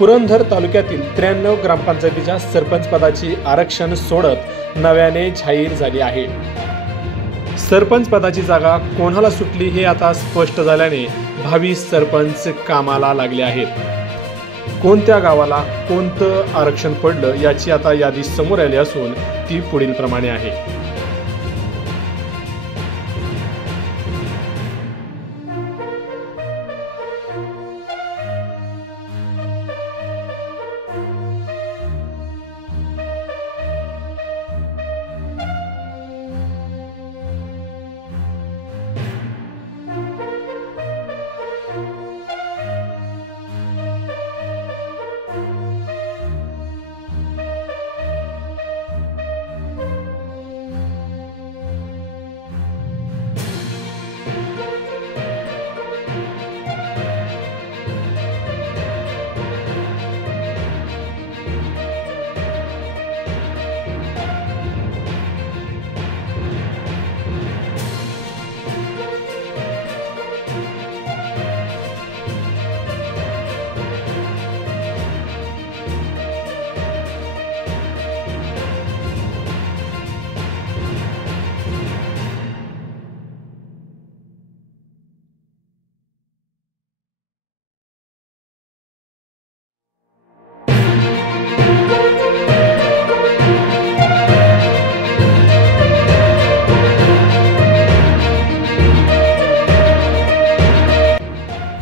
पुरंदर तालुक्यातील 93 ग्रामपंचायतीच्या सरपंच पदाची आरक्षण सोडत नव्याने जाहीर झाली आहे। सरपंच पदाची जागा कोणाला सुटली हे आता स्पष्ट झाल्याने भावी सरपंच कामाला लागले आहेत। कोणत्या गावाला कोणतं आरक्षण पडलं याची आता यादी समोर आली असून ती पुढील प्रमाणे आहे।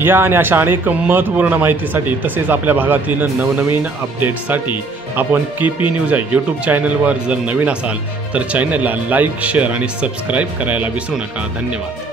या आणि अशा अनेक महत्त्वपूर्ण माहितीसाठी तसेच आपल्या भागातील नवनवीन अपडेट्ससाठी आपण KP न्यूज या यूट्यूब चॅनलवर जर नवीन असाल तर चॅनलला लाईक, शेअर आणि सबस्क्राईब करायला विसरू नका। धन्यवाद।